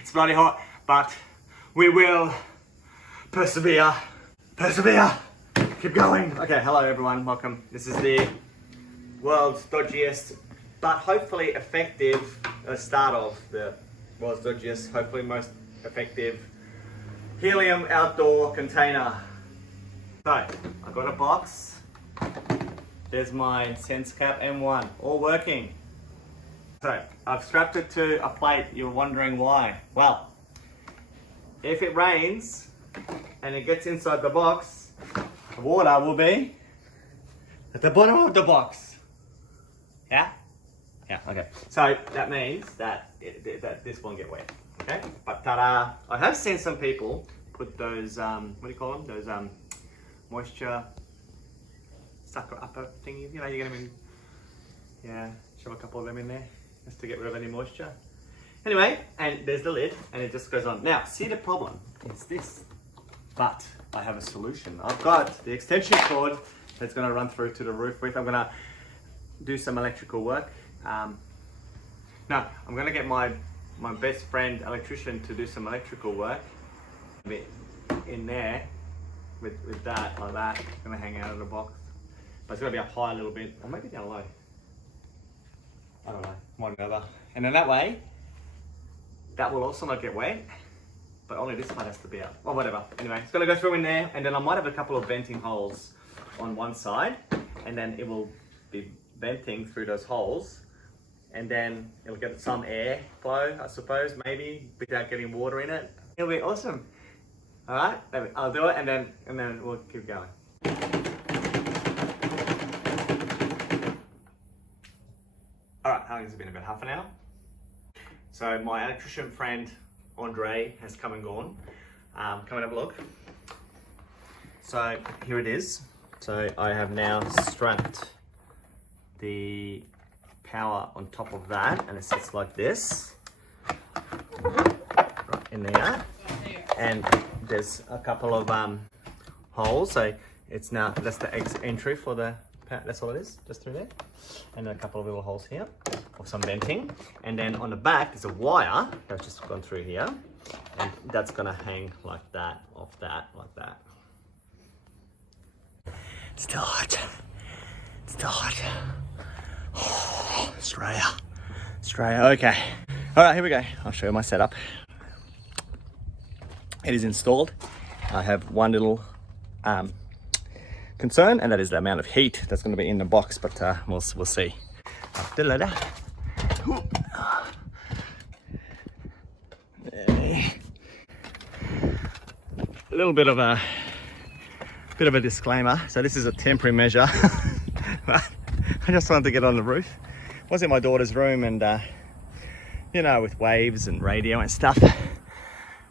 It's bloody hot, but we will persevere. Persevere. Keep going. Okay, hello everyone, welcome. This is the world's dodgiest, but hopefully effective, start of the world's dodgiest, hopefully most effective helium outdoor container. So, I've got a box. There's my Sensecap M1, all working. So, I've strapped it to a plate. You're wondering why. Well, if it rains and it gets inside the box, the water will be at the bottom of the box. Yeah? Yeah, okay. So, that means that, that this won't get wet. Okay? But ta-da! I have seen some people put those, what do you call them? Those moisture sucker upper thingy. You know, you're gonna shove a couple of them in there just to get rid of any moisture. Anyway, and there's the lid, and it just goes on. Now, see the problem? It's this. But I have a solution. I've got the extension cord that's gonna run through to the roof with. I'm gonna do some electrical work. No, I'm gonna get my best friend electrician to do some electrical work. A bit in there with that, like that. It's gonna hang out of the box. But it's gonna be up high a little bit, or maybe down low. I don't know, one or the other. And then that way, that will also not get wet, but only this part has to be out, or whatever. Anyway, it's gonna go through in there, and then I might have a couple of venting holes on one side, and then it will be venting through those holes, and then it'll get some air flow, I suppose, maybe, without getting water in it. It'll be awesome. All right, I'll do it, and then we'll keep going. All right, how long has it been? About half an hour. So my electrician friend Andre has come and gone. Come and have a look. So here it is. So I have now strapped the power on top of that, and it sits like this, right in there. And there's a couple of holes, so it's now, that's the entry for the, that's all it is, just through there. And then a couple of little holes here for some venting. And then on the back, there's a wire that's just gone through here. And that's gonna hang like that, off that, like that. It's still hot. It's still hot. Oh, Australia. Australia, okay. All right, here we go. I'll show you my setup. It is installed. I have one little concern, and that is the amount of heat that's going to be in the box, but we'll see. A little bit of a disclaimer. So this is a temporary measure. I just wanted to get on the roof. I was in my daughter's room, and you know, with waves and radio and stuff,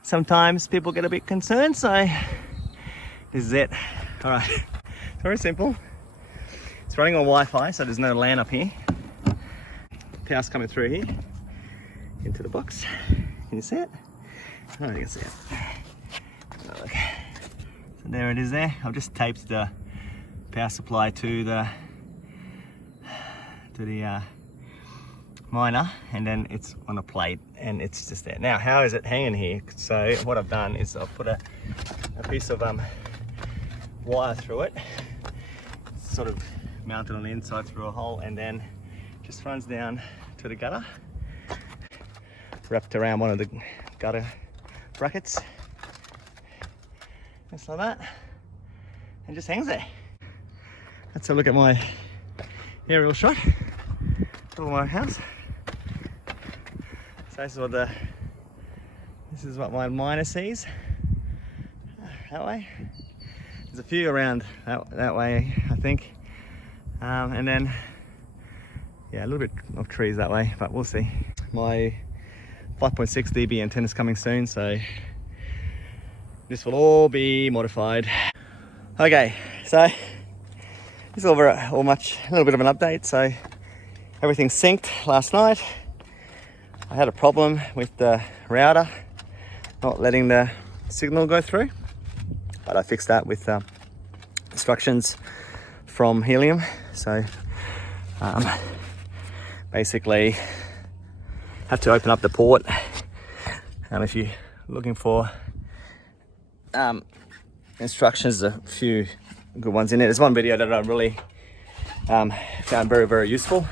sometimes people get a bit concerned, so this is it. All right, it's very simple. It's running on Wi-Fi, so there's no LAN up here. Power's coming through here into the box. Can you see it? Oh, you can see it. Look. So there it is there. I've just taped the power supply to the miner, and then it's on a plate, and it's just there. Now, how is it hanging here? So what I've done is I've put a piece of wire through it, sort of mounted on the inside through a hole, and then just runs down to the gutter, wrapped around one of the gutter brackets, just like that, and just hangs there. Let's have a look at my aerial shot of my house. So this is what my miner sees. That way. There's a few around that way, I think. And then, yeah, a little bit of trees that way, but we'll see. My 5.6 dB antenna's coming soon, so this will all be modified. Okay, so this is a little bit of an update. So everything synced last night. I had a problem with the router not letting the signal go through, but I fixed that with instructions from Helium. So basically had to open up the port And if you're looking for instructions, a few good ones in it. There's one video that I really found very, very useful.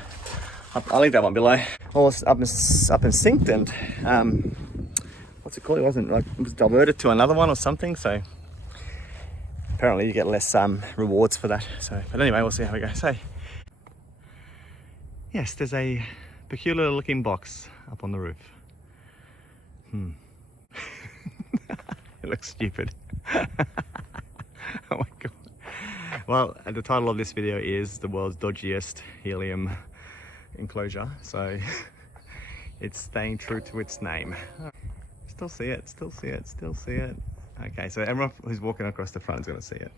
I'll link that one below. All up and synced, and what's it called? It wasn't like it was diverted to another one or something. So apparently you get less rewards for that. So, but anyway, we'll see how we go. So yes, there's a peculiar looking box up on the roof. It looks stupid. Oh my god. Well, the title of this video is the world's dodgiest helium enclosure, so it's staying true to its name. Still see it, still see it, still see it. Okay, so everyone who's walking across the front is going to see it.